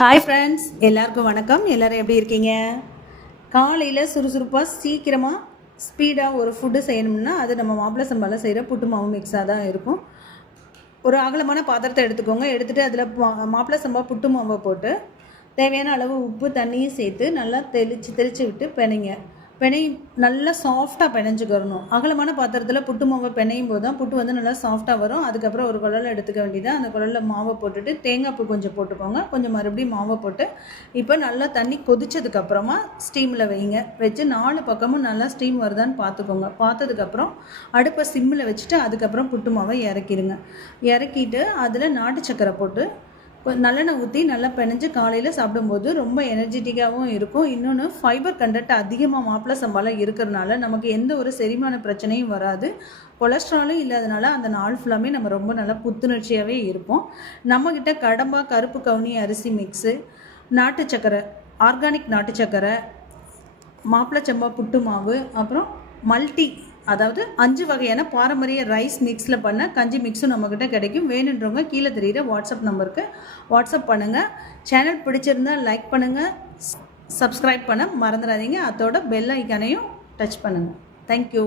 Hi friends எல்லாருக்கும் வணக்கம். எல்லோரும் எப்படி இருக்கீங்க? காலையில் சுறுசுறுப்பாக சீக்கிரமாக ஸ்பீடாக ஒரு ஃபுட்டு செய்யணும்னா அது நம்ம மாப்பிள்ளை சம்பாவில் செய்கிற புட்டு மாவு மிக்ஸாக தான் இருக்கும். ஒரு அகலமான பாத்திரத்தை எடுத்துக்கோங்க. எடுத்துகிட்டு அதில் மாப்பிள்ளை சம்பா புட்டு மாவை போட்டு தேவையான அளவு உப்பு தண்ணியும் சேர்த்து நல்லா தெளித்து தெளித்து விட்டு பிணைங்க. பிணை நல்லா சாஃப்டாக பிணைஞ்சுக்கிறணும் அகலமான பாத்திரத்தில் புட்டு மாவை பிணையும் போது தான் புட்டு வந்து நல்லா சாஃப்டாக வரும். அதுக்கப்புறம் ஒரு குழலில் எடுத்துக்க வேண்டியது அந்த குழலில் மாவை போட்டுட்டு தேங்காய் பூ கொஞ்சம் போட்டுக்கோங்க. கொஞ்சம் மறுபடியும் மாவை போட்டு இப்போ நல்லா தண்ணி கொதிச்சதுக்கப்புறமா ஸ்டீமில் வைங்க. வச்சு நாலு பக்கமும் நல்லா ஸ்டீம் வருதான்னு பார்த்துக்கோங்க பார்த்ததுக்கப்புறம் அடுப்பை சிம்மில் வச்சுட்டு அதுக்கப்புறம் புட்டு மாவை இறக்கிடுங்க இறக்கிட்டு அதில் நாட்டு சக்கரை போட்டு நல்லெண்ணெய் ஊற்றி நல்லா பிணைஞ்சு காலையில் சாப்பிடும்போது ரொம்ப எனர்ஜெட்டிக்காகவும் இருக்கும். இன்னொன்று ஃபைபர் கண்டக்ட் அதிகமாக மாப்பிள்ளை சம்பாவில் இருக்கிறனால நமக்கு எந்த ஒரு செரிமான பிரச்சனையும் வராது. கொலஸ்ட்ராலும் இல்லாதனால அந்த நாள் ஃபுல்லாமே நம்ம ரொம்ப நல்லா புத்துணர்ச்சியாகவே இருப்போம். நம்மக்கிட்ட கடம்பா கருப்பு கவுனி அரிசி மிக்ஸு நாட்டு சக்கரை ஆர்கானிக் நாட்டு சக்கரை மாப்பிள்ளை சம்பா புட்டு மாவு அப்புறம் மல்டி அதாவது அஞ்சு வகையான பாரம்பரிய ரைஸ் மிக்ஸில் பண்ண கஞ்சி மிக்ஸும் நம்மக்கிட்ட கிடைக்கும். வேணுன்றவங்க கீழே தெரிகிற வாட்ஸ்அப் நம்பருக்கு வாட்ஸ்அப் பண்ணுங்கள் சேனல் பிடிச்சிருந்தா லைக் பண்ணுங்கள் சப்ஸ்கிரைப் பண்ண மறந்துடாதீங்க. அதோட பெல் ஐக்கானையும் டச் பண்ணுங்கள் தேங்க்யூ